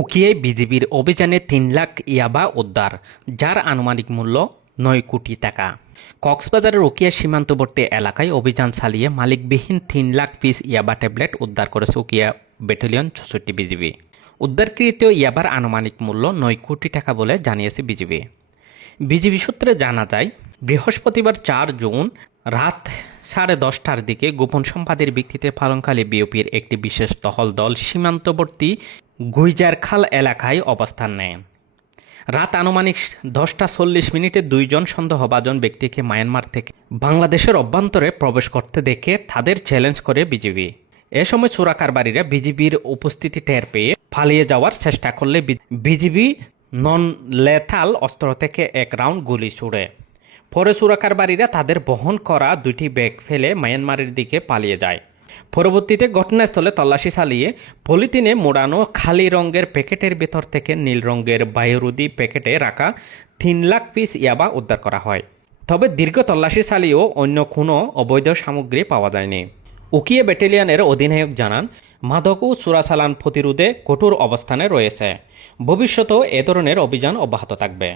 উকিয়ায় বিজিবির অভিযানে ৩ লাখ ইয়াবা উদ্ধার, যার আনুমানিক মূল্য ৯ কোটি টাকা। কক্সবাজারের উকিয়া সীমান্তবর্তী এলাকায় অভিযান চালিয়ে মালিকবিহীন ৩ লাখ পিস ইয়াবা ট্যাবলেট উদ্ধার করেছে উকিয়া ব্যাটালিয়ন ৬৪ বিজিবি। উদ্ধারকৃত ইয়াবার আনুমানিক মূল্য ৯ কোটি টাকা বলে জানিয়েছে বিজিবি। বিজিবি সূত্রে জানা যায়, বৃহস্পতিবার ৪ জুন রাত 10:30টার দিকে গোপন সংবাদের ভিত্তিতে পালংখালী বিওপির একটি বিশেষ টহল দল সীমান্তবর্তী গুইজারখাল এলাকায় অবস্থান নেয়। রাত আনুমানিক 10:40 দুইজন সন্দেহভাজন ব্যক্তিকে মায়ানমার থেকে বাংলাদেশের অভ্যন্তরে প্রবেশ করতে দেখে তাদের চ্যালেঞ্জ করে বিজিবি। এ সময় চোরাকারবারীরা বিজিবির উপস্থিতি টের পেয়ে পালিয়ে যাওয়ার চেষ্টা করলে বিজিবি নন লেথাল অস্ত্র থেকে 1 রাউন্ড গুলি ছুড়ে। পরে চোরাকারবারীরা তাদের বহন করা 2টি ব্যাগ ফেলে মায়ানমারের দিকে পালিয়ে যায়। পরবর্তীতে ঘটনাস্থলে তল্লাশি চালিয়ে পলিথিনে মোড়ানো খালি রঙের প্যাকেটের ভেতর থেকে নীল রঙের বায়ুরোধী প্যাকেটে রাখা 3 লাখ পিস ইয়াবা উদ্ধার করা হয়। তবে দীর্ঘ তল্লাশি চালিয়েও অন্য কোনো অবৈধ সামগ্রী পাওয়া যায়নি। উকিয়া ব্যাটালিয়নের অধিনায়ক জানান, মাদক ও চোরাচালান প্রতিরোধে কঠোর অবস্থানে রয়েছে। ভবিষ্যতেও এ ধরনের অভিযান অব্যাহত থাকবে।